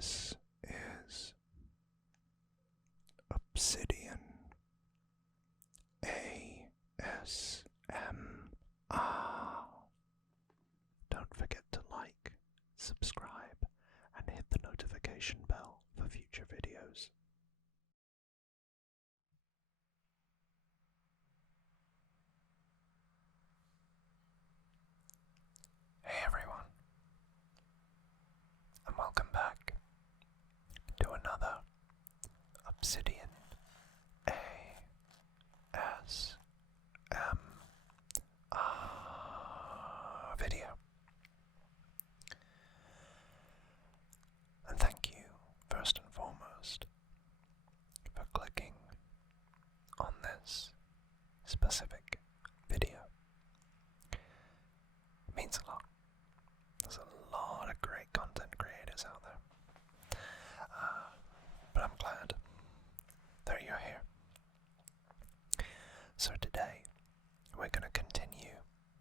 This is Obsidian ASMR. Don't forget to like, subscribe, and hit the notification bell for future videos. Hey everyone, and welcome back to another Obsidian ASMR video. And thank you, first and foremost, for clicking on this specific video. It means a lot. There's a lot of great content creators out there. But I'm glad that you're here. So today, we're going to continue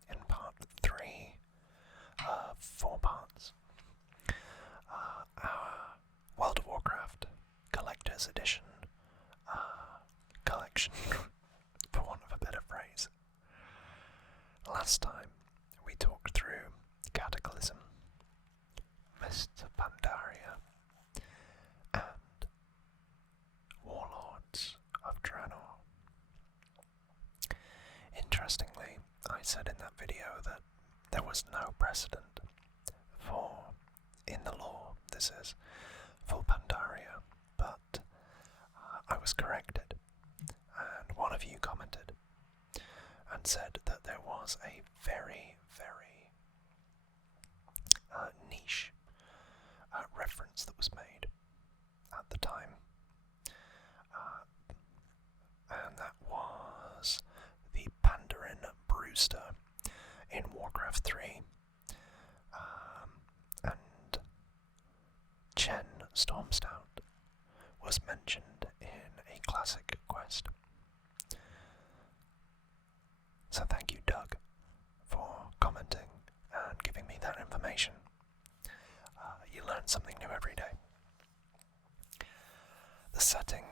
in part 3 of 4 parts. Our World of Warcraft Collector's Edition collection, for want of a better phrase. Last time, we talked through Cataclysm, Mists of Pandaria, and Warlords of Draenor. Interestingly, I said in that video that there was no precedent for, in the lore, this is, for Pandaria, but I was corrected, and one of you commented and said that there was a very, very niche reference that was made at the time, and that was the Pandarin Brewster in Warcraft 3, and Chen Stormstout was mentioned in a classic quest. So thank you, Doug, for commenting and giving me that information. You learn something new every day. The setting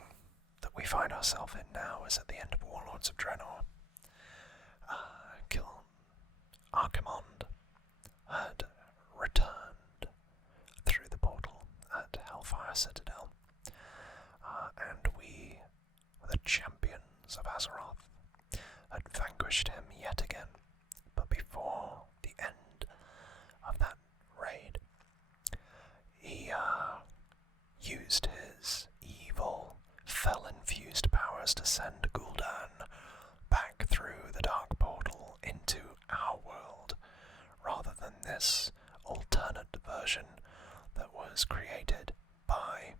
that we find ourselves in now is at the end of Warlords of Draenor. Archimond had returned through the portal at Hellfire Citadel, and we, the champions of Azeroth, had vanquished him yet again. But before the end of that raid, he used his evil, fel-infused powers to send Gul'dan back through the dark portal into our world, rather than this alternate version that was created by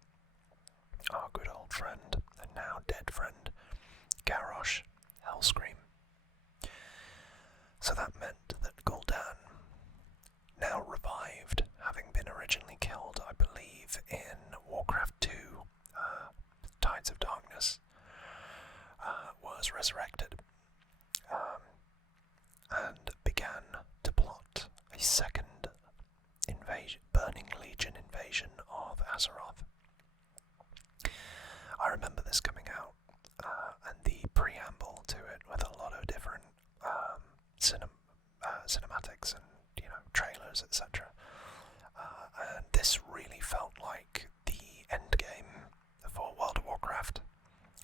our good old friend, and now dead friend, Garrosh Hellscream. So that meant that Gul'dan, now revived, having been originally killed, I believe, in Warcraft 2, Tides of Darkness, was resurrected, and began to plot a second invasion, Burning Legion invasion of Azeroth. I remember this coming out, and the preamble to it with a lot of different cinematics and trailers, etc. And this really felt like the end game for World of Warcraft,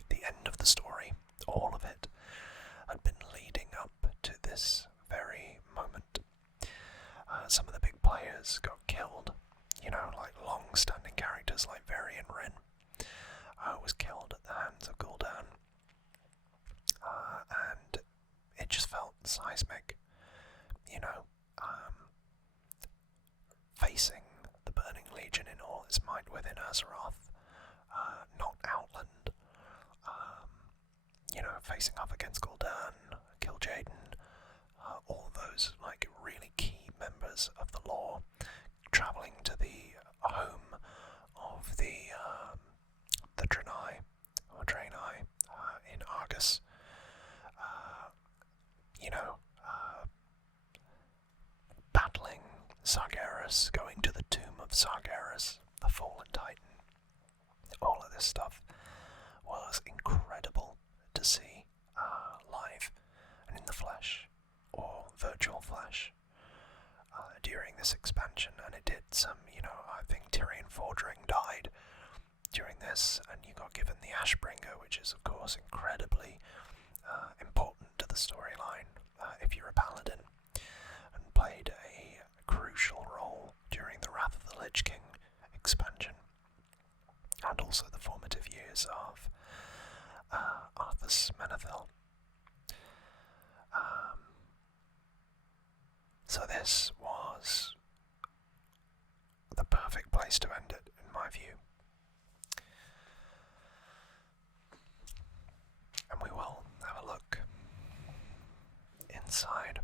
the end of the story. All of it had been leading up to this very moment. Some of the big players got killed, like long-standing characters like Varian Wrynn was killed at the hands of Gul'dan, and it just felt seismic, facing the Burning Legion in all its might within Azeroth, not Outland, facing off against Gul'dan, Kil'jaeden, all of those really key members of the lore, travelling to the home of the Draenei in Argus, battling Sargeras, going to the tomb of Sargeras, the Fallen Titan, all of this stuff was incredible to see live and in the flesh, or virtual flesh, during this expansion. And it did some, I think Tyrion Fordring died during this, and you got given the Ashbringer, which is of course incredibly important to the storyline if you're a paladin, and played a crucial role during the Wrath of the Lich King expansion, and also the formative years of Arthas Menethil. So this was the perfect place to end it, in my view. And we will have a look inside,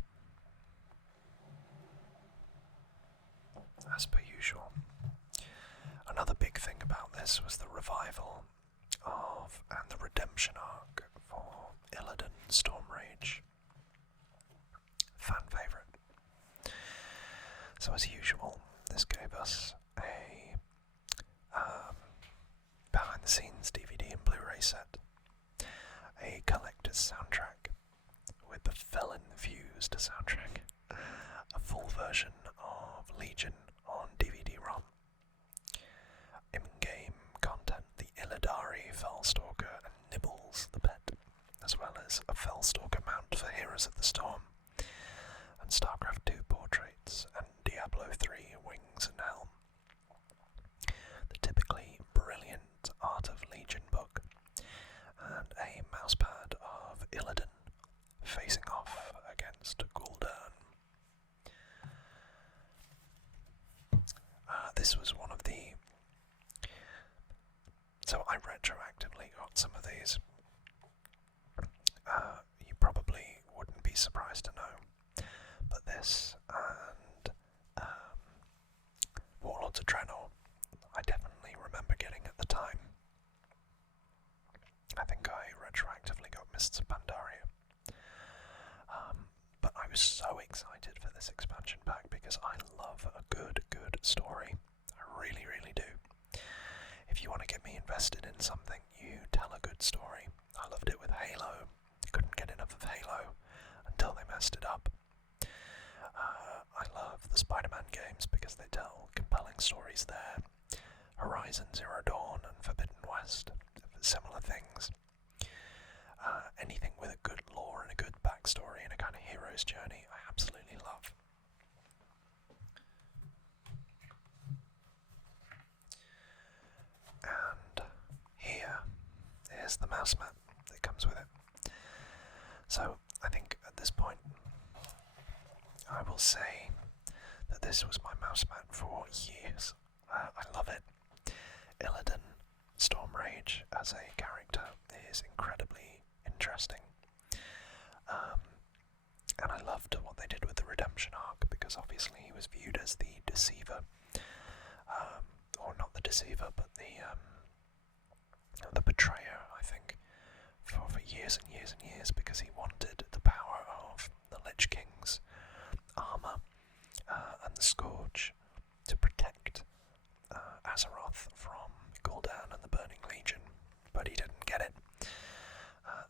as per usual. Another big thing about this was the revival of and the redemption arc for Illidan Stormrage. Fan favourite. So as usual, this gave us a behind the scenes DVD and Blu-ray set, a collector's soundtrack with the Felon-fused soundtrack, a full version of Legion on DVD-ROM, in-game content, the Illidari Fellstalker and Nibbles the pet, as well as a Fellstalker mount for Heroes of the Storm, and StarCraft 2 portraits, and Diablo 3 Wings and Helm. The typically brilliant Art of Legion book, and a mousepad of Illidan facing off against Gul'dan. This was one of the... So I retroactively got some of these. You probably wouldn't be surprised to know, but this and Warlords of Draenor, I definitely remember getting at the time. I think I retroactively got Mists of Pandaria. But I was so excited for this expansion pack because I love a good story. I really, really do. If you want to get me invested in something, you tell a good story. I loved it with Halo. Couldn't get enough of Halo until they messed it up. I love the Spider-Man games because they tell compelling stories there. Horizon Zero Dawn and Forbidden West, similar things. Anything with a good lore and a good backstory and a kind of hero's journey, I absolutely love. And here is the mouse mat that comes with it. So I think at this point I will say that this was my mouse mat for years. I love it. Illidan Stormrage as a character is incredibly interesting. And I loved what they did with the redemption arc, because obviously he was viewed as the deceiver. Or not the deceiver, but the betrayer, I think, for years and years and years, because he wanted the power of the Lich King's armour and the Scourge to protect Azeroth from Gul'dan and the Burning Legion, but he didn't get it,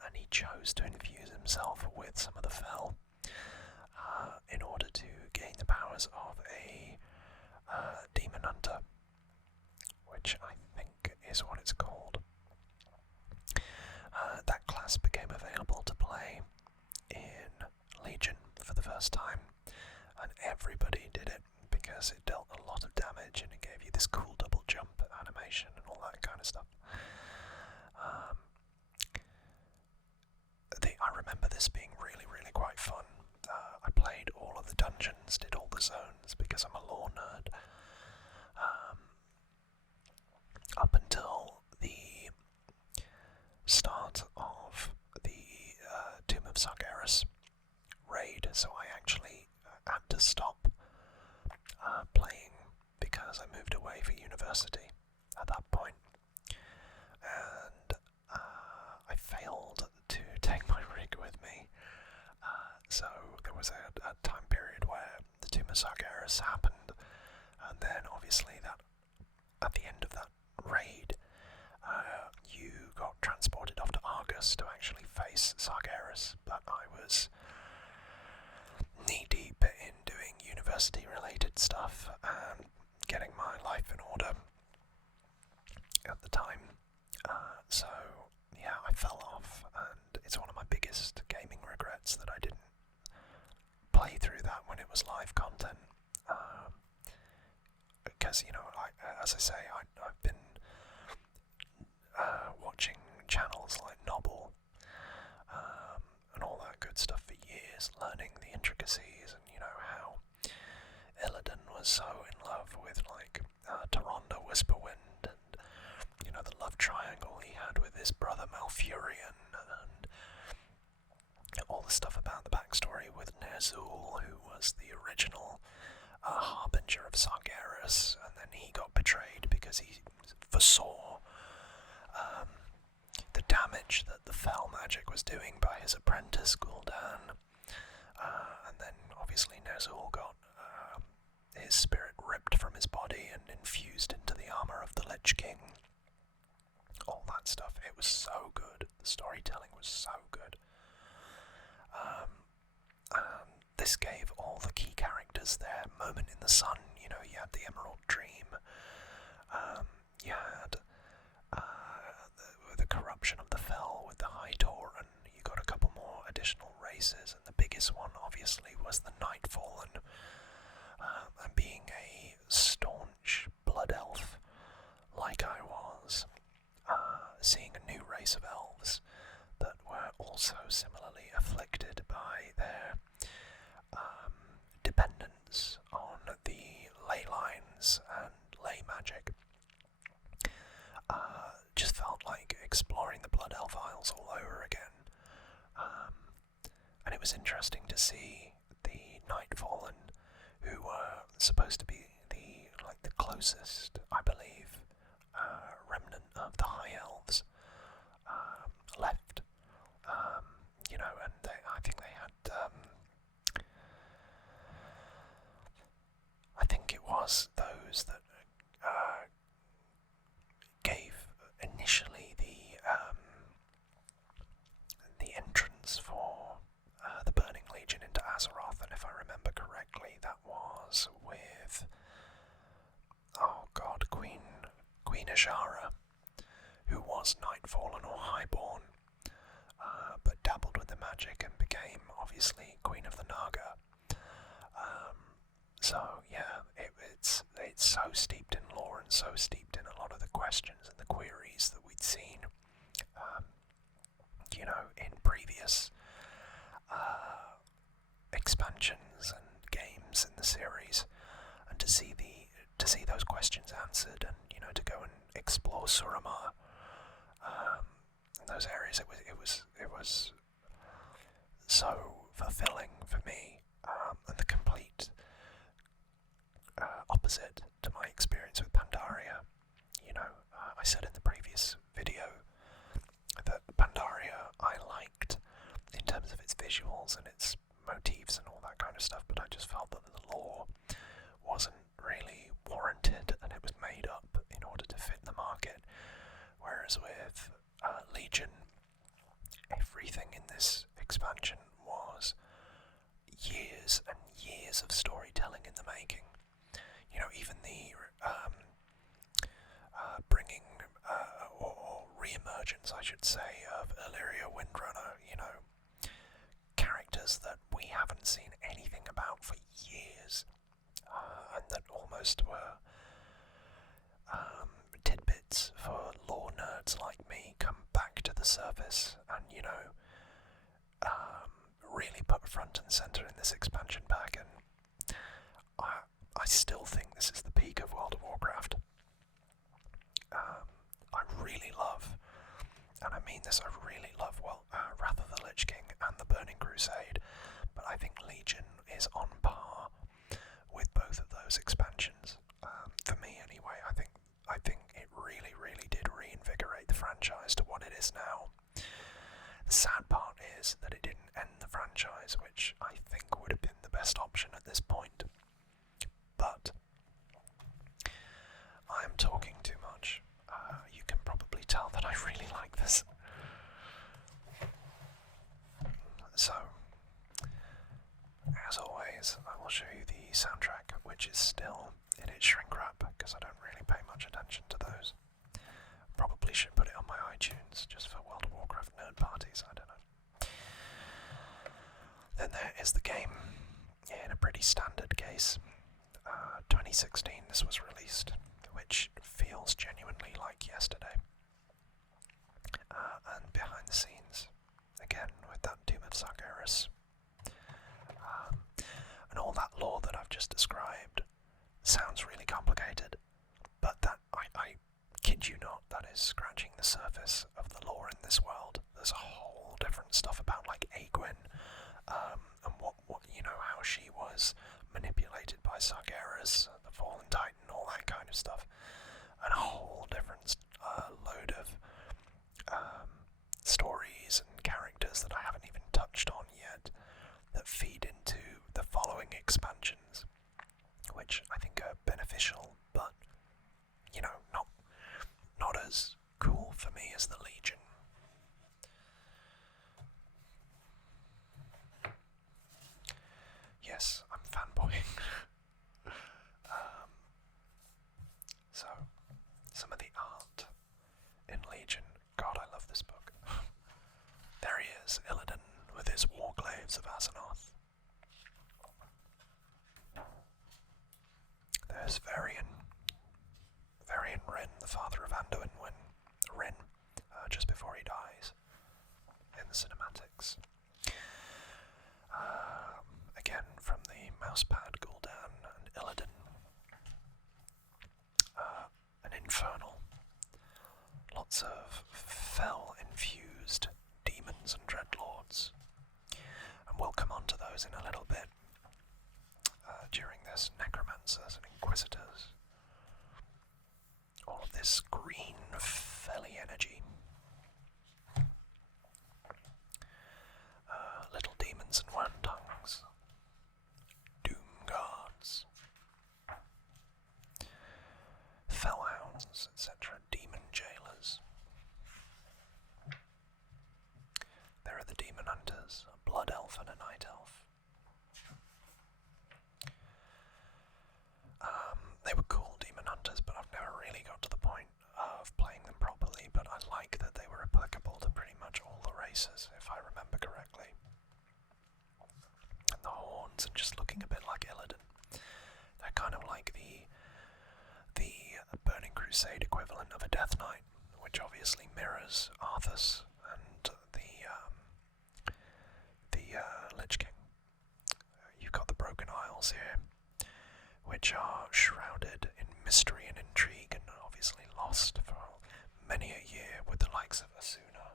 and he chose to infuse himself with some of the Fel in order to gain the powers of a Demon Hunter, which I think is what it's called. That class became available to play in Legion for the first time, and everybody did it because it dealt a lot of damage and it gave you this cool double jump animation and all that kind of stuff. I remember this being really, really quite fun. I played all of the dungeons, did all the zones because I'm a lore nerd. Up until the start of the Tomb of Sargeras raid, so I actually had to stop playing because I moved away for university at that point, and I failed to take my rig with me, so there was a time period where the Tomb of Sargeras happened, and then obviously that at the end of that raid, you got transported off to Argus to actually face Sargeras, but I was knee-deep in doing university-related stuff and getting my life in order at the time. So, yeah, I fell off, and it's one of my biggest gaming regrets that I didn't play through that when it was live content. Because, you know, as I say, I've been watching channels like Nobble and all that good stuff for years, learning the intricacies and, you know, how Illidan was so in love with, like, Tyrande Whisperwind and, you know, the love triangle he had with his brother Malfurion and all the stuff about the backstory with Ner'zhul, who was the original harbinger of Sargeras, and then he got betrayed because he foresaw the damage that the fell magic was doing by his apprentice Gul'dan, and then obviously Ner'zhul got his spirit ripped from his body and infused into the armour of the Lich King. All that stuff, it was so good. The storytelling was so good. And this gave all the key characters their moment in the sun. You know, you had the Emerald Dream, you had the corruption of the Fell with the High Tauren. You got a couple more additional races, and the biggest one obviously was the Nightfallen. And being a staunch blood elf like I was, seeing a new race of elves that were also similarly afflicted by their dependence on the ley lines and ley magic, just felt like exploring the Blood Elf Isles all over again. And it was interesting to see the Nightfallen, who were supposed to be the closest, I believe, remnant of the High Elves, left. You know, and I think they had, I think it was those that gave initially the entrance for the Burning Legion into Azeroth, and if I remember correctly, that was with, oh god, Queen Azshara, who was Nightfallen or Highborn, but dabbled with the magic and became, obviously, Queen of the Naga. So, yeah, it's so steeped in lore and so steeped in a lot of the questions and the queries that we'd seen, you know, in previous expansions and games in the series, and to see those questions answered, and, you know, to go and explore Suramar, in those areas, it was so fulfilling for me, and the complete opposite to my experience with Pandaria. You know, I said in the previous video that Pandaria I liked in terms of its visuals and its motifs and all that kind of stuff, but I just felt that the lore wasn't really warranted and it was made up in order to fit the market. Whereas with Legion, everything in this expansion was years and years of storytelling in the making. You know, even the bringing or re-emergence, I should say, of Illyria Windrunner, you know, characters that we haven't seen anything about for years, and that almost were tidbits for lore nerds like me come back to the surface and, you know, really put front and centre in this expansion pack. And I still think this is the peak of World of Warcraft. I really love, and I mean this, I really love Wrath of the Lich King and the Burning Crusade, but I think Legion is on par with both of those expansions. For me anyway, I think it really, really did reinvigorate the franchise to what it is now. The sad part is that it didn't end the franchise, which I think would have been the best option at this point. But I am talking show you the soundtrack, which is still in its shrink wrap because I don't really pay much attention to those. Probably should put it on my iTunes just for World of Warcraft nerd parties, I don't know. Then there is the game in a pretty standard case. 2016 this was released, which feels genuinely like yesterday. And behind the scenes, again with that Doom of Sargeras, and all that lore that I've just described sounds really complicated, but that I kid you not, that is scratching the surface of the lore in this world. There's a whole different stuff about like Aegwyn, and what how she was manipulated by Sargeras, the Fallen Titan, all that kind of stuff, and a whole different load of stories and characters that I haven't even touched on yet that feed into the following expansions, which I think are beneficial, but not as cool for me as the Legion. Yes, I'm fanboying. So, some of the art in Legion. God, I love this book. There he is, Illidan, with his warglaives of Azeroth. There's Varian Wren, the father of Anduin, just before he dies in the cinematics. Again, from the Mousepad, Gul'dan and Illidan. An infernal. Lots of fell-infused demons and dreadlords. And we'll come on to those in a little bit. During this, necromancers and inquisitors. All of this green felly energy. Little demons and worm-tongues. Doom guards. Fellhounds, etc. Demon jailers. There are the demon hunters, a blood elf and a night elf. They were cool demon hunters, but I've never really got to the point of playing them properly, but I like that they were applicable to pretty much all the races, if I remember correctly. And the horns, and just looking a bit like Illidan. They're kind of like the Burning Crusade equivalent of a Death Knight, which obviously mirrors Arthas and the Lich King. You've got the Broken Isles here, which are shrouded in mystery and intrigue and obviously lost for many a year with the likes of Asuna.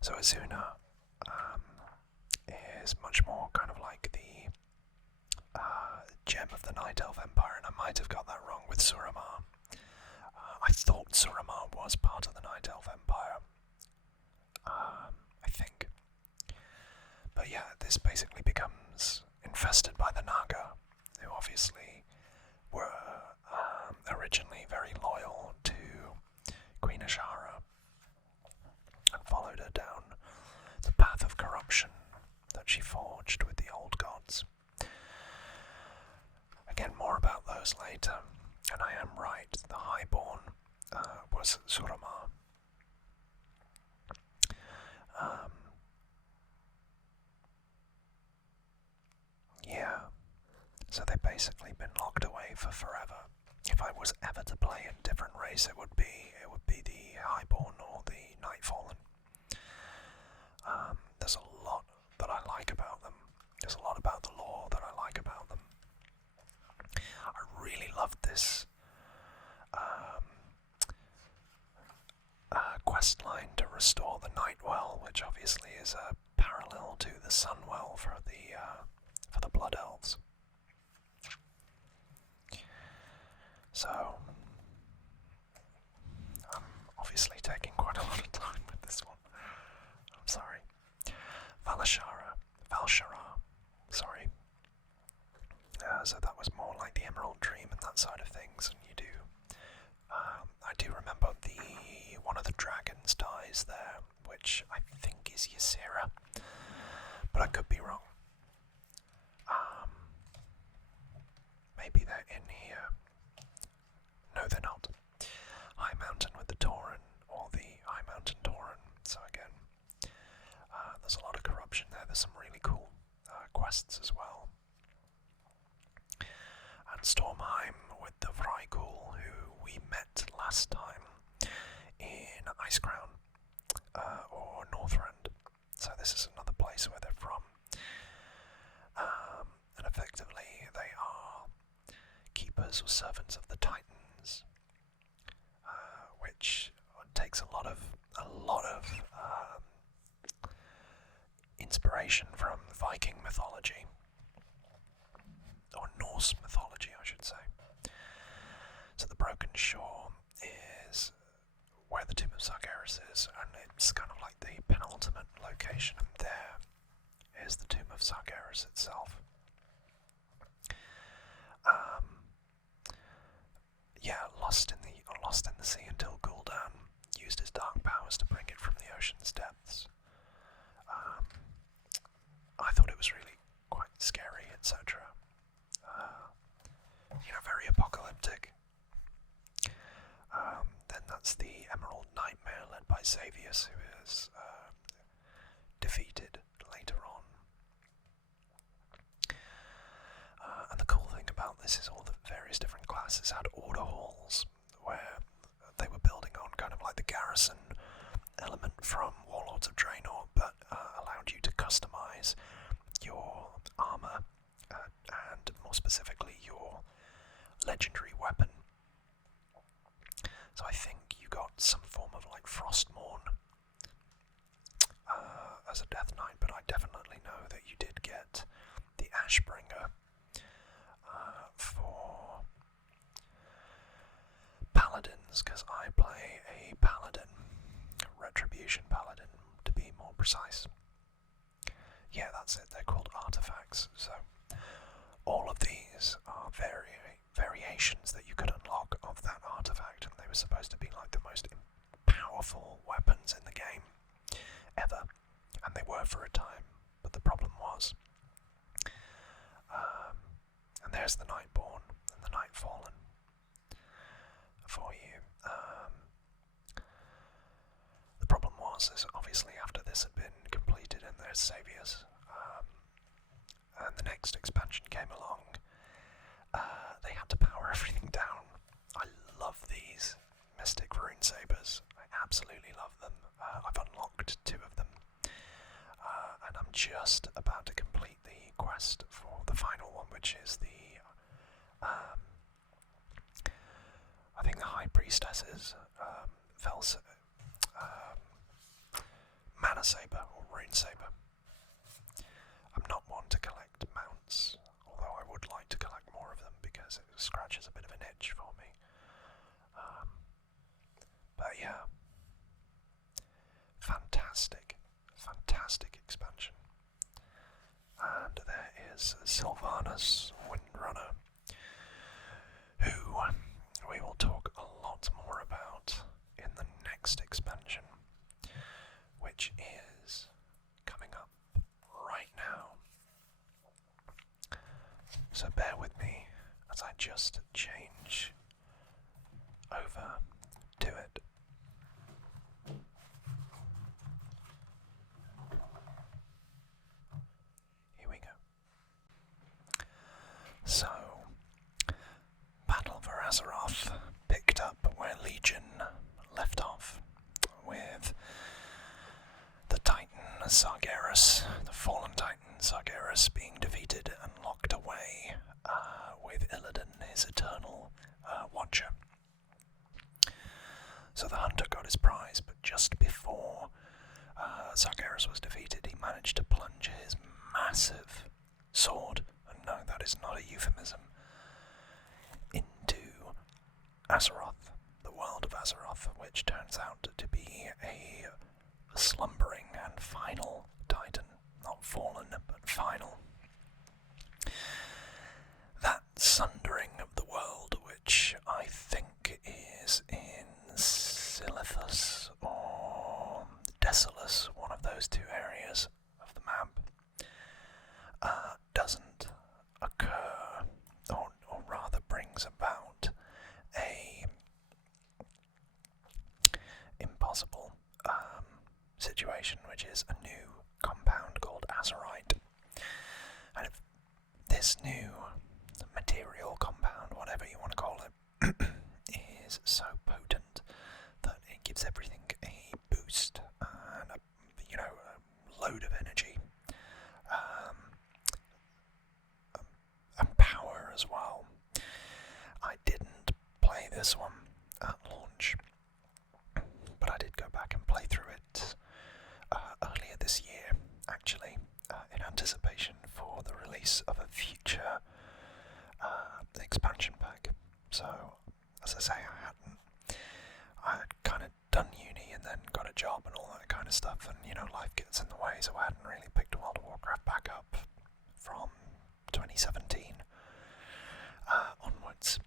So Asuna is much more kind of like the gem of the Night Elf Empire, and I might have got that wrong with Suramar. I thought Suramar was part of the Night Elf Empire. I think. But yeah, this basically becomes infested by the Naga, who obviously were originally very loyal to Queen Ashara and followed her down the path of corruption that she forged with the old gods. Again, more about those later, and I am right, the Highborn was Suramar. Yeah, so they've basically been locked away for forever. If I was ever to play a different race, it would be the Highborn or the Nightfallen. There's a lot that I like about them. There's a lot about the lore that I like about them. I really loved this quest line to restore the Nightwell, which obviously is a parallel to the Sunwell for the Blood Elves. So, I'm obviously taking quite a lot of time with this one. I'm sorry. Valshara, sorry. So that was more like the Emerald Dream and that side of things, and I do remember one of the dragons dies there, which I think is Ysera, but I could be wrong. maybe they're in here. No, they're not. High Mountain with the Tauren, or the High Mountain Tauren. So again, there's a lot of corruption there. There's some really cool quests as well. And Stormheim with the Vrykul, who we met last time in Icecrown, or Northrend. So this is another place where they're from. And effectively they are keepers or servants of the Titans, which takes a lot of inspiration from Viking mythology, or Norse mythology, I should say. So the Broken Shore is where the Tomb of Sargeras is, and it's kind of like the penultimate location, and there is the Tomb of Sargeras itself. Lost in the sea until Gul'dan used his dark powers to bring it from the ocean's depths. I thought it was really quite scary, etc. Very apocalyptic. Then that's the Emerald Nightmare led by Xavius, who is defeated later on. And the cool thing about this is all the various different classes had order halls where they were building on kind of like the garrison element from Warlords of Draenor, but allowed you to customize your armor and more specifically your legendary weapon. So I think you got some form of like Frostmourne as a Death Knight, but I definitely know that you did get the Ashbringer for Paladins, because I play a Paladin, Retribution Paladin to be more precise. Yeah, that's it, they're called artifacts. So all of these are variations that you could unlock of that artifact, and they were supposed to be like the most powerful weapons in the game ever, and they were for a time, but the problem was, and there's the Nightborn and the Nightfallen for you. The problem was, is obviously after this had been completed and there's Xavius, and the next expansion came along, they had to power everything down. I love these Mystic Rune Sabers. I absolutely love them. I've unlocked 2 of them, and I'm just about to complete the quest for the final one, which is the I think the High Priestess's Mana Saber or Rune Saber. I'm not one to collect mounts, although I would like to collect more of them because it scratches a bit of an itch for me. But yeah, fantastic expansion. And there is Sylvanas Windrunner, who we will talk a lot more about in the next expansion, which is coming up right now. So bear with me as I just change over to it. Here we go. So, Battle for Azeroth picked up where Legion left off, with the Titan Sargeras, the fallen Titan Sargeras, being defeated and locked away, with Illidan, his eternal watcher. So the hunter got his prize, but just before Sargeras was defeated, he managed to plunge his massive sword, and no, that is not a euphemism, into Azeroth, the world of Azeroth, which turns out to be a slumbering and final titan. Not fallen, but final. That sundering of the world, which I think is in Silithus or Desolus, one of those 2 areas of the map, doesn't occur, or rather anticipation for the release of a future expansion pack. So, as I say, I had kind of done uni and then got a job and all that kind of stuff, and life gets in the way, so I hadn't really picked World of Warcraft back up from 2017 onwards.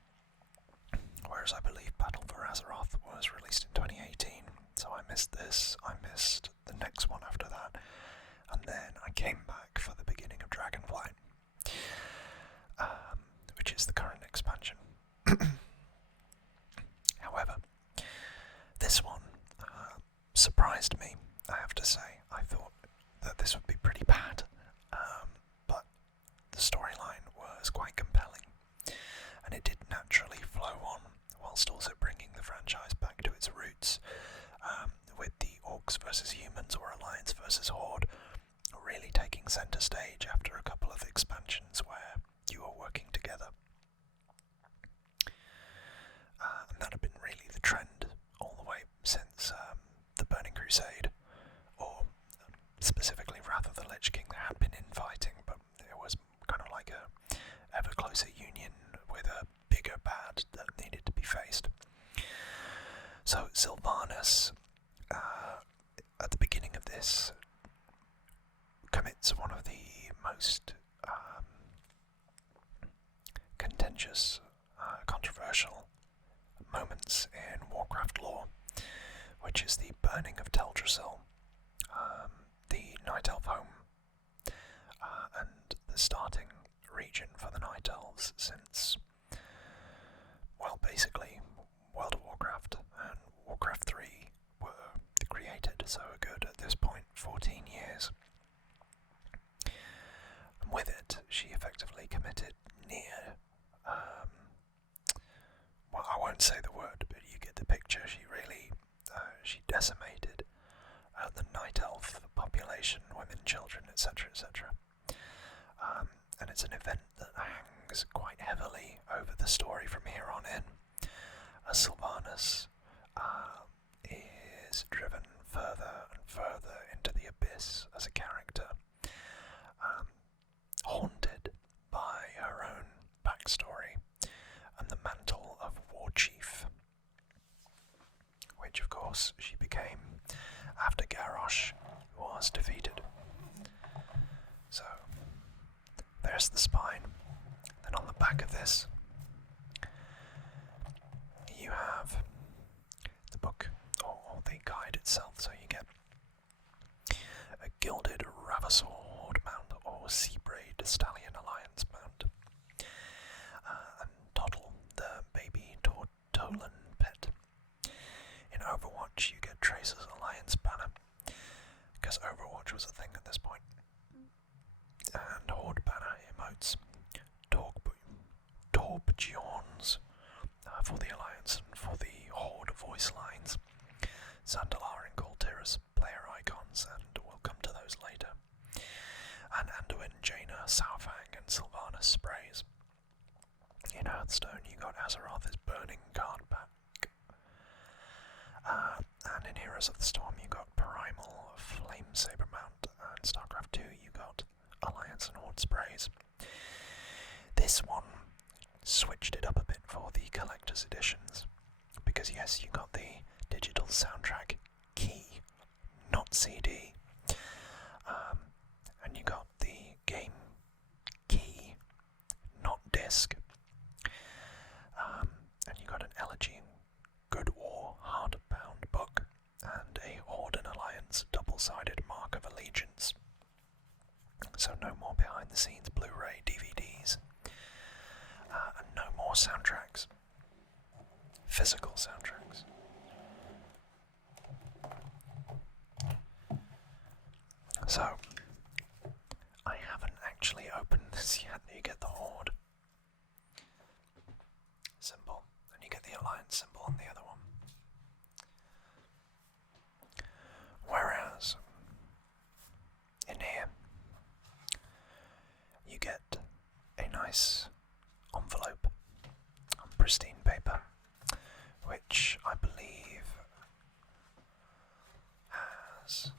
Whereas I believe Battle for Azeroth was released in 2018, so I missed this, I missed the next one after that, and then I came back for the beginning of Dragonflight, which is the current expansion. However, this one surprised me, I have to say. I thought that this would be pretty bad, but the storyline was quite compelling, and it did naturally flow on, whilst also bringing the franchise back to its roots, with the Orcs versus Humans or Alliance versus Horde really taking centre stage after a couple of expansions where you were working together. And that had been really the trend all the way since the Burning Crusade, or specifically Wrath of the Lich King. There had been infighting, but it was kind of like a ever closer union with a bigger bad that needed to be faced. So Sylvanas, at the beginning of this, commits one of the most contentious, controversial moments in Warcraft lore, which is the burning of Teldrassil, the Night Elf home, and the starting region for the Night Elves since, well, basically World of Warcraft and Warcraft 3 were created, so a good, at this point, 14 years. And with it, she effectively committed near, well, I won't say the word, but you get the picture. She really, she decimated the Night Elf population, women, children, etc., etc. And it's an event that hangs quite heavily over the story from here on in, as Sylvanas is driven further and further into the abyss as a character, haunted by her own backstory and the mantle of War Chief, which of course she became after Garrosh was defeated. So there's the spine. Then on the back of this you have the book, or the guide itself, so you get a gilded Ravasor Horde mount, or Seabraid Stallion Alliance mount, and Toddle, the baby Tolan pet. In Overwatch you get Tracer's Alliance banner, because Overwatch was a thing at this point, and Horde banner emotes, Torbjorns for the Alliance, and for the Horde voice lines, Zandalar and Goltyrus player icons, and we'll come to those later, and Anduin, Jaina, Saurfang and Sylvanas sprays. In Hearthstone you got Azeroth's Burning card pack, and in Heroes of the Storm you got Primal Flame Saber mount, and StarCraft 2 you got Alliance and Horde sprays. This one switched it up a bit for the collector's editions, because yes, you got the digital soundtrack key, not CD, and you got the game key, not disc, and you got an Elegy Good War hardbound book, and a Horde and Alliance double-sided Mark of Allegiance. So no more behind the scenes Blu-ray DVDs, and no more soundtracks, physical soundtracks. So I haven't actually opened this yet. You get the Horde symbol, and you get the Alliance symbol on the other one. Whereas in here you get a nice envelope on pristine paper, which I believe has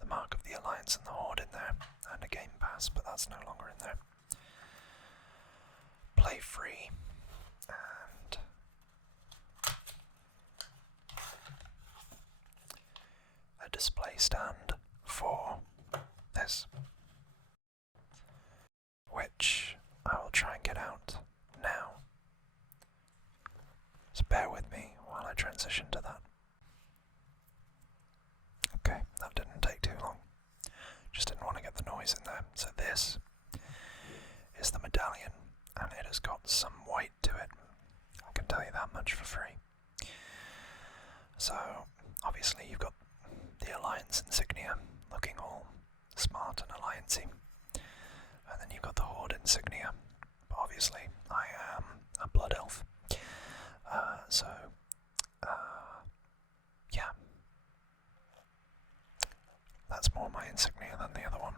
the mark of the Alliance and the Horde in there, and a Game Pass, but that's no longer in there. Play free, and a display stand for this, which I will try and get out now. So bear with me while I transition to that. Okay, that didn't take too long. Just didn't want to get the noise in there. So this is the medallion, and it has got some weight to it. I can tell you that much for free. So, obviously you've got the Alliance insignia, looking all smart and alliancey. And then you've got the Horde insignia. But obviously, I am a blood elf. Yeah. That's more my insignia than the other one.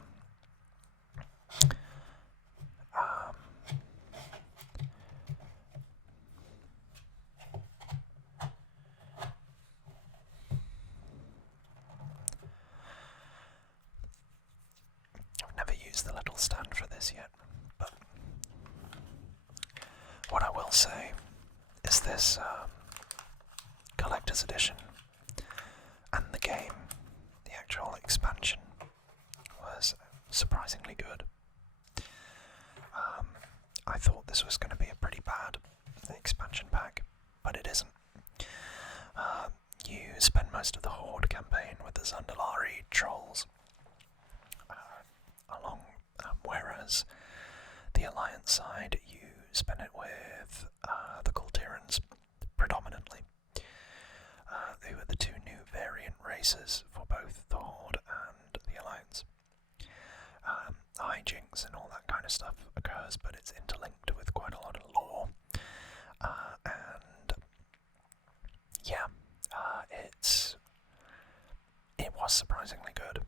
I've never used the little stand for this yet, but what I will say is this collector's edition and the game, the actual expansion, was surprisingly good. I thought this was going to be a pretty bad expansion pack, but it isn't. You spend most of the Horde campaign with the Zandalari trolls, whereas the Alliance side, you spend it with the Kultirans predominantly, who are the two new variant races for both the Horde and the Alliance. Hijinks and all that kind of stuff occurs, but it's interlinked with quite a lot of lore, and yeah, it was surprisingly good.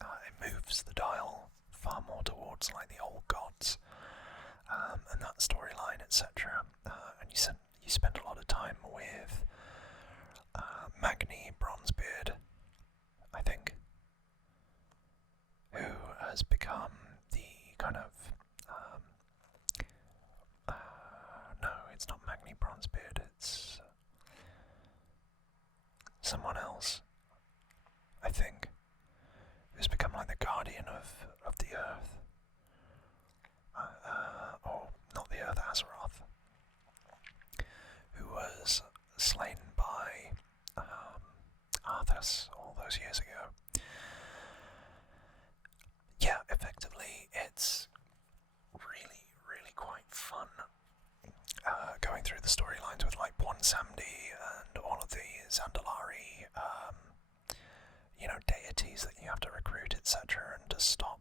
It moves the dial far more towards like the old gods, and that storyline, etc. And you spend a lot of time with Magni Bronzebeard, I think, who has become the kind of no, it's not Magni Bronzebeard, it's someone else, I think, who's become like the guardian of the earth, or not the earth, Azeroth, who was slain by Arthas all those years ago. Yeah, effectively, it's really, really quite fun going through the storylines with like Bwonsamdi and all of the Zandalari, deities that you have to recruit, etc., and to stop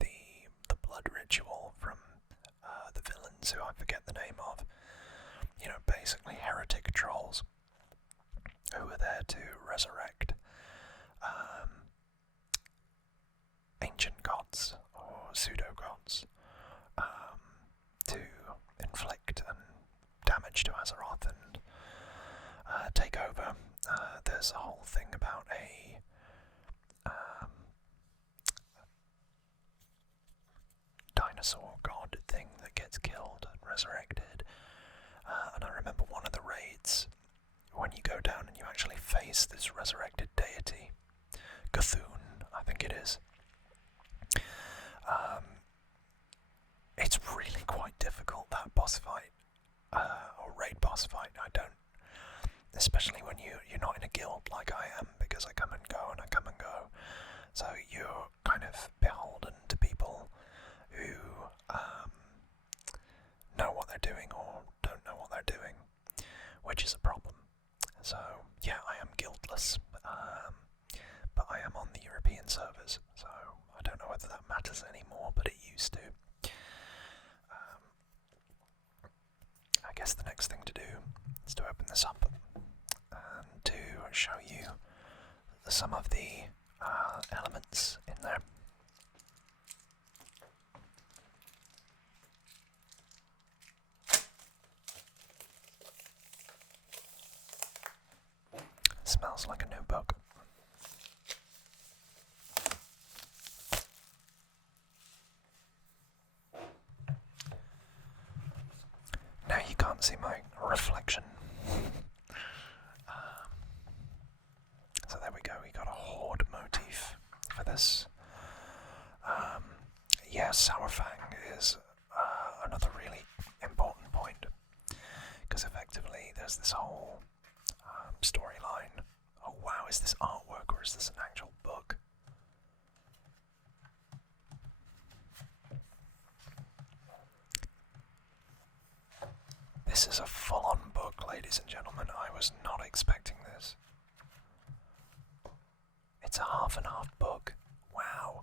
the blood ritual from the villains who I forget the name of. Basically heretic trolls who are there to resurrect ancient gods or pseudo-gods to inflict damage to Azeroth and take over. There's a whole thing about a dinosaur god thing that gets killed and resurrected. And I remember one of the raids when you go down and you actually face this resurrected deity, Cthulhu, I think it is. It's really quite difficult, that boss fight, or raid boss fight. Especially when you're not in a guild like I am, because I come and go and I come and go. So you're kind of beholden to people who know what they're doing or don't know what they're doing, which is a problem. So yeah, I am guildless, but I am on the European servers, so I don't know whether that matters anymore, but it used to. I guess the next thing to do is to open this up and to show you some of the elements in there. Smells like a new book. see my reflection. So there we go, we got a horde motif for this. Yes, Sourfang is another really important point, because effectively there's this whole storyline. Oh wow, is this artwork or is this an actual book? This is a full-on book, ladies and gentlemen. I was not expecting this. It's a half and half book. Wow.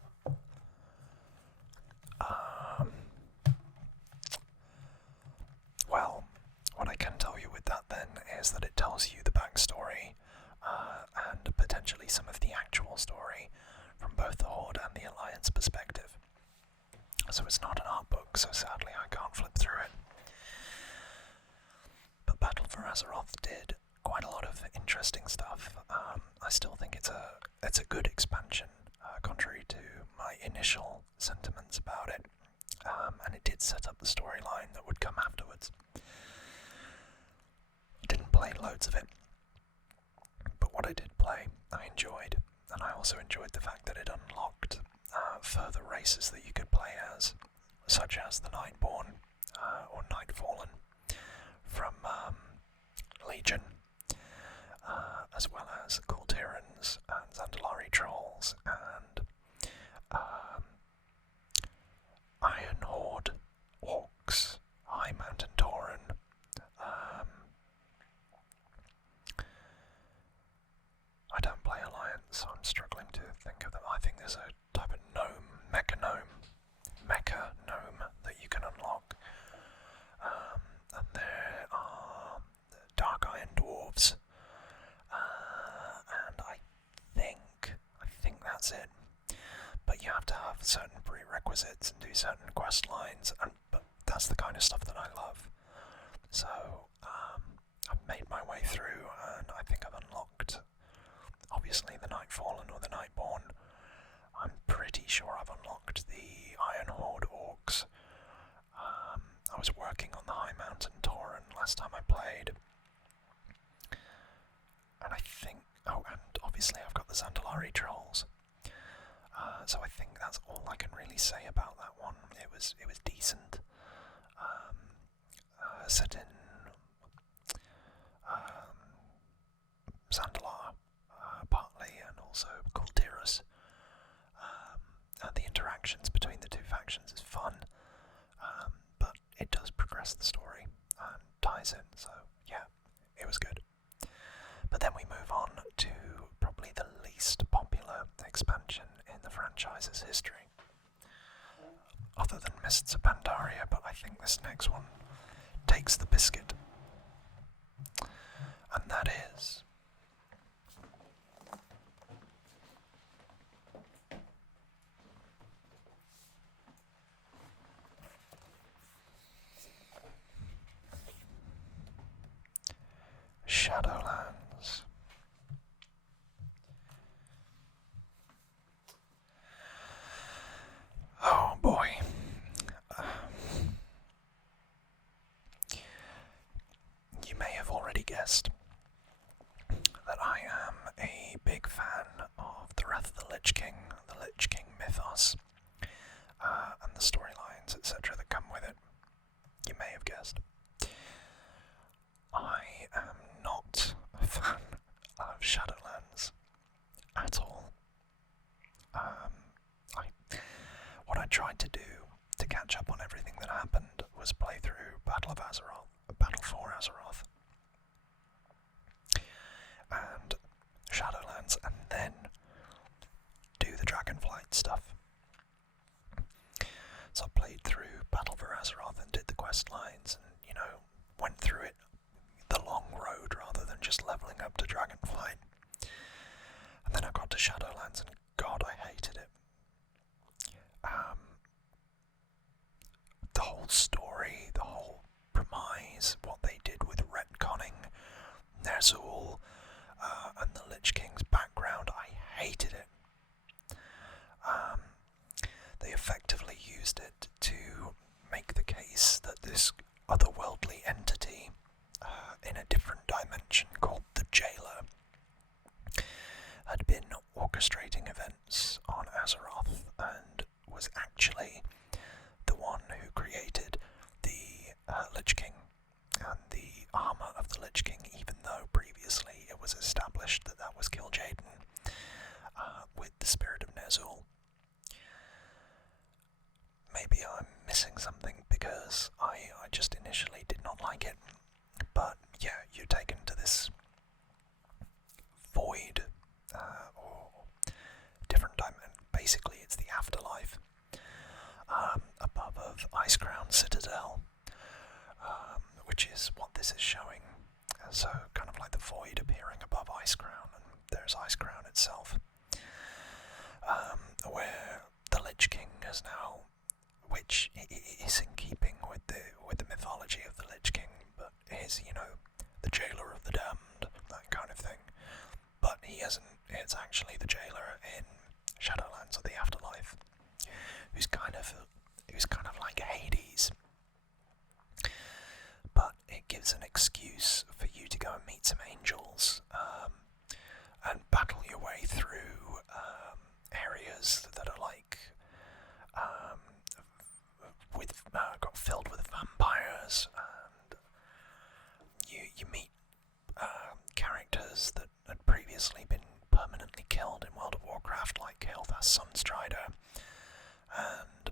Well, what I can tell you with that then is that it tells you the backstory and potentially some of the actual story from both the Horde and the Alliance perspective. So it's not an art book, so sadly I can't flip through it. But Battle for Azeroth did quite a lot of interesting stuff. I still think it's a good expansion, contrary to my initial sentiments about it. And it did set up the storyline that would come afterwards. Didn't play loads of it, but what I did play, I enjoyed, and I also enjoyed the fact that it unlocked further races that you could play as, such as the Nightborn or Nightfallen from Legion, as well as Kultirans and Zandalari Trolls and Iron Horde Orcs, High Mountain Tauren. I don't play Alliance, so I'm struggling to think of them. I think there's a type of gnome, mecha gnome that you can unlock. And there are Dark Iron Dwarves. And I think that's it. But you have to have certain prerequisites and do certain quest lines, but that's the kind of stuff that I love. So I've made my way through, and I think I've unlocked, obviously, the Nightfallen or the Nightborn. I'm pretty sure I've unlocked the Iron Horde Orcs. I was working on the High Mountain Tauren last time I played. And I think, oh, and obviously I've got the Zandalari Trolls. So I think that's all I can really say about that one. It was decent. Set in Zandalar, partly, and also Kultiras. The interactions between the two factions is fun, but it does progress the story and ties in, so yeah, it was good. But then we move on to probably the least popular expansion in the franchise's history, other than Mists of Pandaria, but I think this next one takes the biscuit, and that is Shadowlands. Oh boy. You may have already guessed that I am a big fan of the Wrath of the Lich King mythos, and the storylines, etc. that come with it. You may have guessed. I am not a fan of Shadowlands at all. What I tried to do to catch up on everything that happened was play through Battle for Azeroth, and Shadowlands, and then do the Dragonflight stuff. So I played through Battle for Azeroth and did the quest lines, and went through it the long road rather than just leveling up to Dragonflight. And then I got to Shadowlands, and God, I hated it. The whole story, the whole premise, what they did with retconning Ner'zhul and the Lich King's background, I hated it. They effectively used it to make the case that this otherworldly entity Lich King, even though previously it was established that that was Kil'jaeden with the Spirit of Ner'zhul. Maybe I'm missing something because I just initially did not like it. But yeah, you're taken to this void, or different dimension. Basically, it's the Afterlife, above of Icecrown Citadel, which is what this is showing. So, kind of like the void appearing above Icecrown, and there's Icecrown itself, where the Lich King is now, which is in keeping with the mythology of the Lich King, but is, the jailer of the damned, that kind of thing. But he isn't. It's actually the jailer in Shadowlands or the Afterlife, who's kind of like Hades. But it gives an excuse for you to go and meet some angels, and battle your way through areas that are like got filled with vampires, and you meet characters that had previously been permanently killed in World of Warcraft, like Kael'thas Sunstrider, and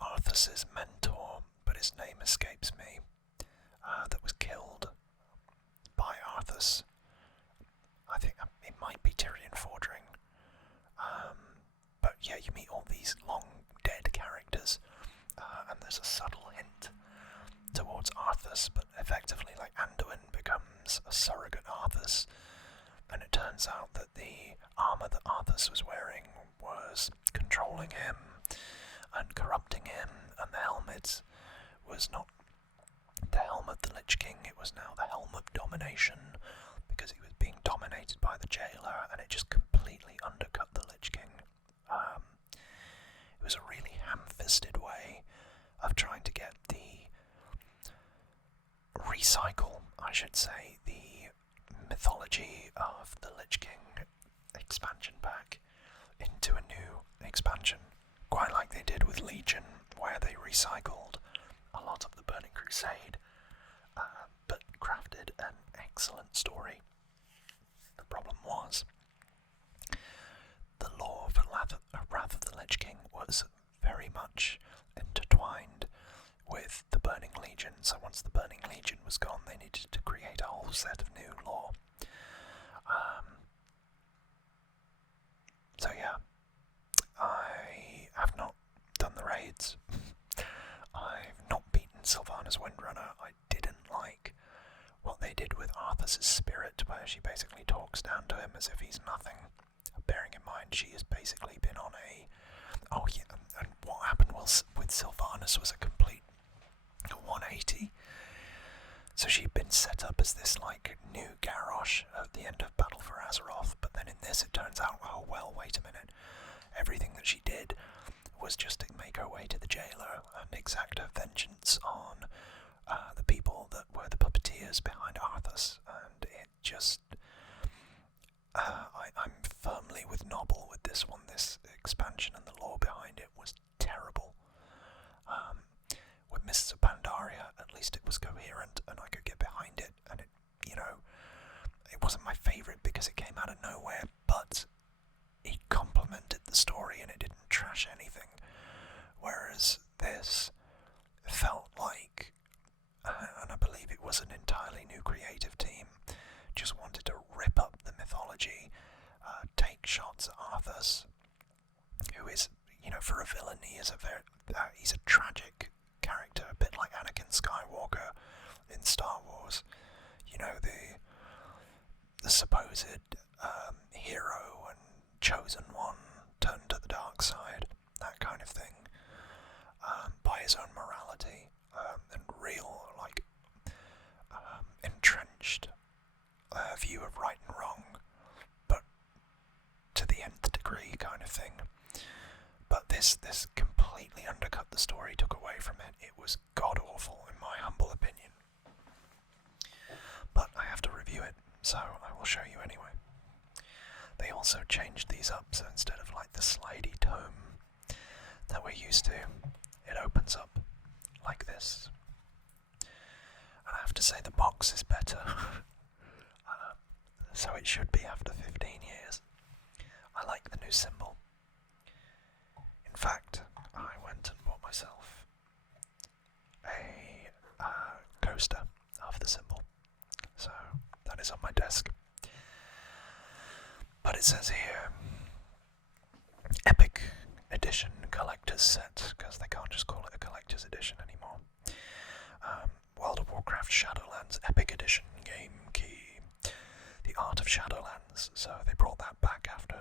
Arthas's mentor, but his name escapes me, that was killed by Arthas. I think it might be Tyrion Fordring. But yeah, you meet all these long dead characters, and there's a subtle hint towards Arthas, but effectively, like, Anduin becomes a surrogate Arthas, and it turns out that the armour that Arthas was wearing was controlling him and corrupting him, and the helmet was not the helm of the Lich King, it was now the helm of domination, because he was being dominated by the jailer, and it just completely undercut the Lich King. It was a really ham-fisted way of trying to get recycle, I should say, the mythology of the Lich King expansion pack into a new expansion, quite like they did with Legion, where they recycled a lot of the Burning Crusade, but crafted an excellent story. The problem was, the lore of Wrath of the Lich King was very much intertwined with the Burning Legion, so once the Burning Legion was gone, they needed to create a whole set of new lore. So yeah, I have not done the raids. I've not beaten Sylvanas Windrunner. I didn't like what they did with Arthas's spirit, where she basically talks down to him as if he's nothing. Bearing in mind she has basically been on a... Oh yeah, and what happened with Sylvanas was a complete 180. So she'd been set up as this like new Garrosh at the end of Battle for Azeroth, but then in this it turns out, oh well, wait a minute, everything that she did was just to make her way to the jailer and exact her vengeance on the people that were the puppeteers behind Arthas, and it just... I'm firmly with Noble with this one. This expansion and the lore behind it was terrible. With Mists of Pandaria, at least it was coherent and I could get behind it, and it, it wasn't my favourite because it came out of nowhere, but it complemented the story and it didn't trash anything. Whereas this felt like, and I believe it was an entirely new creative team, just wanted to rip up the mythology, take shots at Arthas, who is, for a villain, he's a tragic character, a bit like Anakin Skywalker in Star Wars. The supposed hero and chosen one turned to the dark side, that kind of thing, by his own morality, and real, entrenched view of right and wrong, but to the nth degree kind of thing. But this completely undercut the story, took away from it. It was god-awful, in my humble opinion. But I have to review it, so I will show you anyway. They also changed these up, so instead of like the slidey tome that we're used to, it opens up like this. have to say the box is better. So it should be after 15 years. I like the new symbol. In fact, I went and bought myself a coaster of the symbol. So that is on my desk. But it says here, Epic Edition Collector's Set, because they can't just call it a Collector's Edition anymore. World of Warcraft Shadowlands Epic Edition Game Key. The Art of Shadowlands. So they brought that back after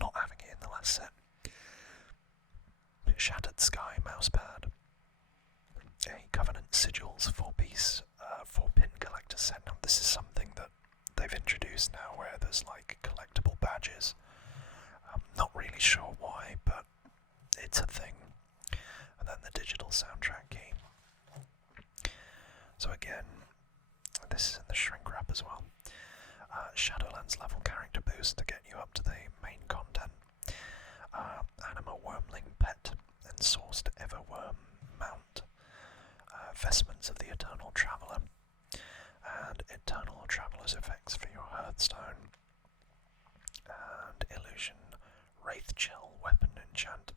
not having it in the last set. Shattered Sky mousepad. A Covenant Sigils 4-piece, 4-pin collector's set. Now this is something that they've introduced now where there's like collectible badges. I'm not really sure why, but it's a thing. And then the digital soundtrack key. So again, this is in the shrink wrap as well. Shadowlands level character boost to get you up to the main content. Anima Wormling pet and sourced Everworm mount. Vestments of the Eternal Traveller. And Eternal Traveller's effects for your Hearthstone. And Illusion Wraith Chill weapon enchant.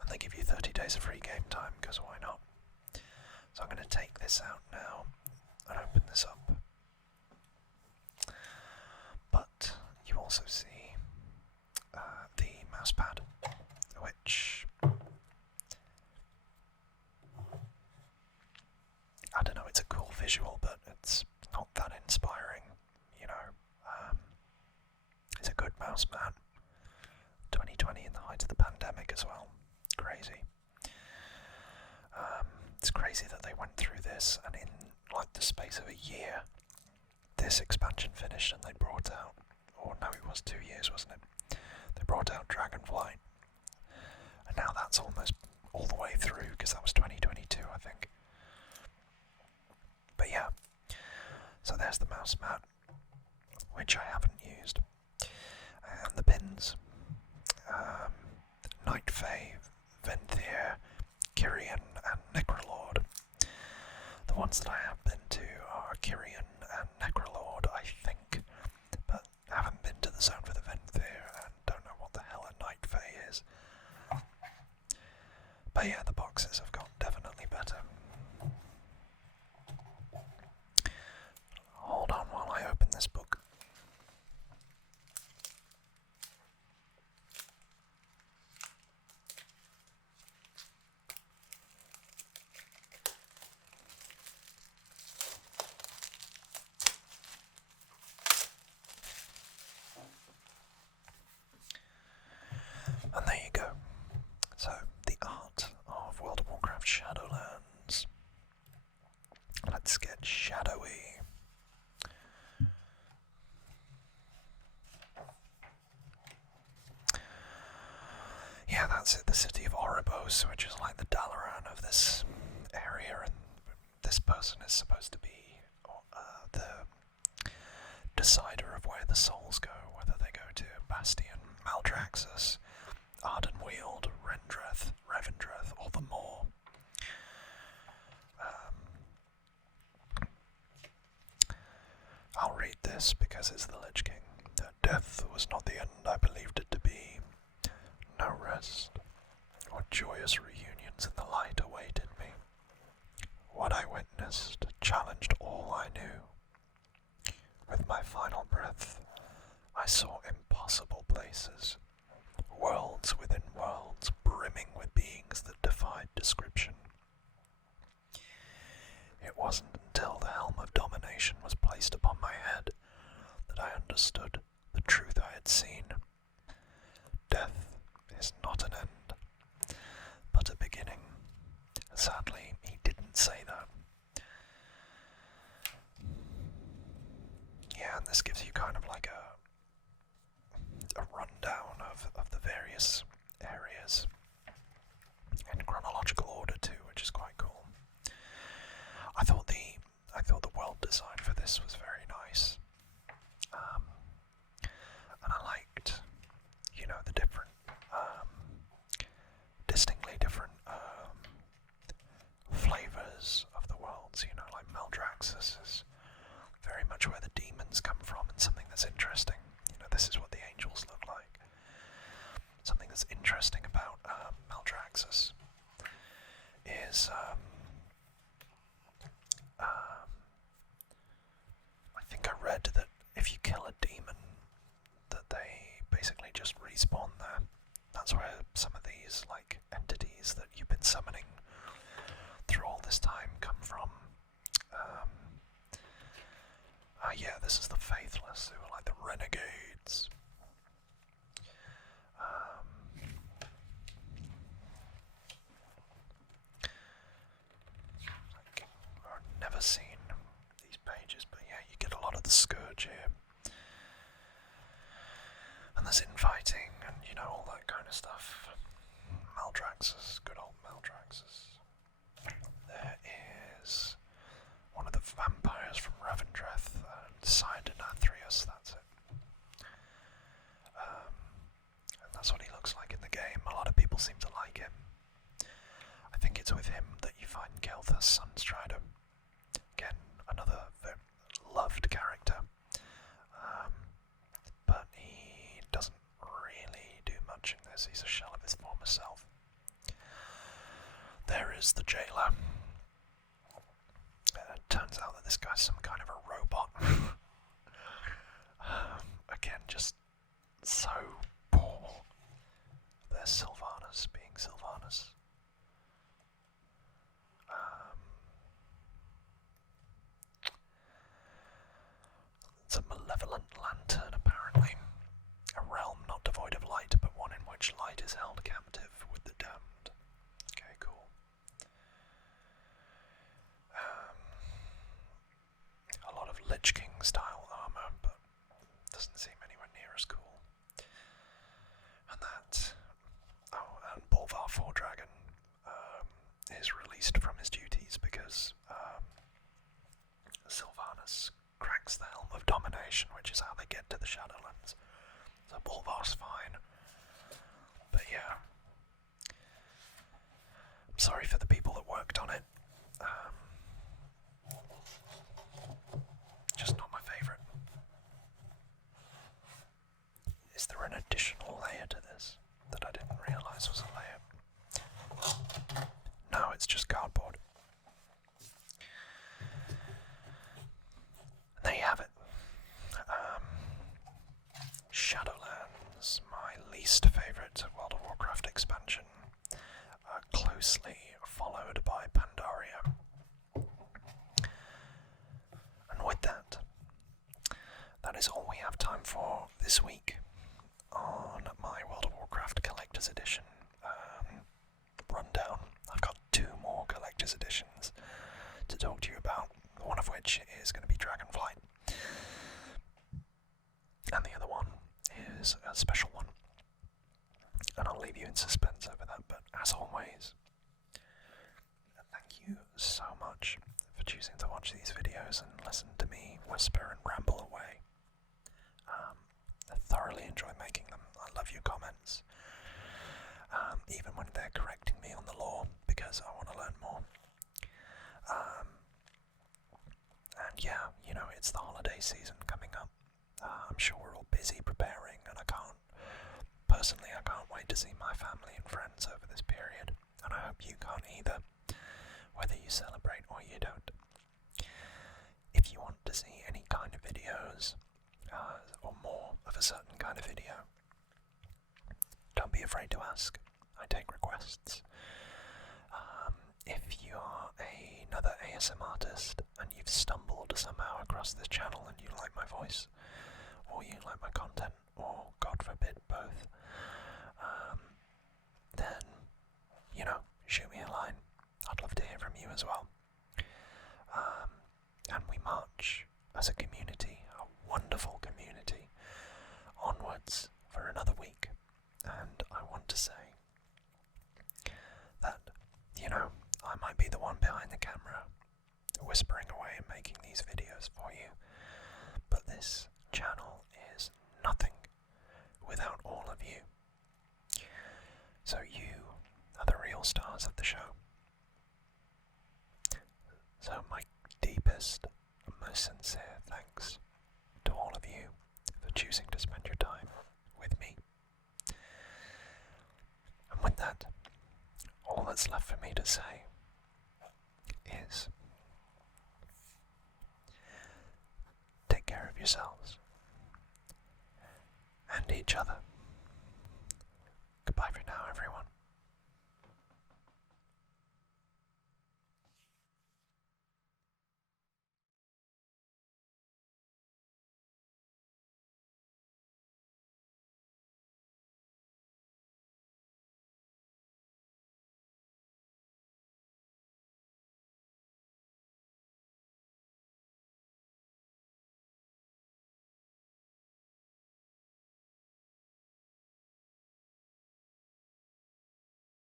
And they give you 30 days of free game time, because why not? So I'm going to take this out now and open this up. But you also see the mousepad, which I don't know, it's a cool visual, but it's not that inspiring, you know. It's a good mouse mat. 2020 in the height of the pandemic as well. Crazy. It's crazy that they went through this, and in like the space of a year, this expansion finished and they brought out, or no, it was 2 years, wasn't it? They brought out Dragonflight, and now that's almost all the way through, because that was 2022, I think. But yeah, so there's the mouse mat, which I haven't used, and the pins. Night Fae, Venthyr, Kyrian, and Necrolord. The ones that I have been to are Kyrian and Necrolord, I think, but haven't been to the zone for the Venthyr and don't know what the hell a Night Fae is. But yeah, the boxes have got definitely better. Hold on while I open this book. And there you go. So, the art of World of Warcraft Shadowlands. Let's get shadowy. Yeah, that's it, the city of Oribos, which is like the Dalaran of this area, and this person is supposed to be the decider of where the souls go, whether they go to Bastion, Maldraxxus, Ardenweald, Revendreth, or the Maw. I'll read this because it's the Lich King. Death was not the end I believed it to be. No rest or joyous reunions in the light awaited me. What I witnessed challenged all I knew. With my final breath, I saw impossible places, worlds within worlds brimming with beings that defied description. It wasn't until the helm of domination was placed upon my head that I understood the truth I had seen. Death is not an end, but a beginning. Sadly, he didn't say that. Yeah, and this gives you kind of like a rundown of the various areas in chronological order too, which is quite cool. I thought the world design for this was very nice, and I liked, you know, the different Maldraxxus is very much where the demons come from, and something that's interesting. This is what the angels look like. Something that's interesting about Maldraxxus is I think I read that if you kill a demon, that they basically just respawn there. That's where some of these entities that you've been summoning through all this time come from. Yeah, this is the Faithless, who are like the renegades. I've never seen these pages, but yeah, you get a lot of the Scourge here. And there's infighting and, all that kind of stuff. Maldraxxus, good old Maldraxxus. There is one of the vampires from Revendreth, Sidon Athreus, that's it. And that's what he looks like in the game. A lot of people seem to like him. I think it's with him that you find Kel'Thas Sunstrider. Again, another very loved character. But he doesn't really do much in this. He's a shell of his former self. There is the jailer. It turns out that this guy's some kind of a robot. Again, just so poor. There's Sylvanas being Sylvanas. It's a malevolent lantern, apparently. A realm not devoid of light, but one in which light is held captive with the damned. Okay, cool. A lot of Lich King style armor, but doesn't seem anywhere near as cool. And that, and Bolvar Fordragon is released from his duties because Sylvanas cracks the Helm of Domination, which is how they get to the Shadowlands. So Bolvar's fine. But yeah, I'm sorry for the people that worked on it. Just not my favourite. Is there an additional layer to this that I didn't realise was a layer? No, it's just cardboard. And there you have it. Shadowlands, my least favourite World of Warcraft expansion, closely followed by Pandaria. And with that, that is all we have time for this week on my World of Warcraft Collector's Edition rundown. I've got 2 more Collector's Editions to talk to you about, one of which is going to be Dragonflight, and the other one is a special one, and I'll leave you in suspense over that. But as always, thank you so much for choosing to watch these videos and listen to me whisper and ramble away. I thoroughly enjoy making them. I love your comments, even when they're correcting me on the lore, because I want to learn more. And yeah, it's the holiday season coming up. I'm sure we're all busy preparing, and I can't wait to see my family and friends over this period, and I hope you can't either, whether you celebrate or you don't. If you want to see any kind of videos, or more of a certain kind of video, don't be afraid to ask. I take requests. If you are another ASM artist and you've stumbled somehow across this channel and you like my voice, or you like my content, or God forbid both, then, shoot me a line. I'd love to hear from you as well. And we march as a community, a wonderful community, onwards for another week. And I want to say that, I might be the one behind the camera, whispering away and making these videos for you, but this channel is nothing without all of you. So you are the real stars deepest and most sincere thanks to all of you for choosing to spend your time with me. And with that, all that's left for me to say is take care of yourselves and each other. Goodbye for now, everyone.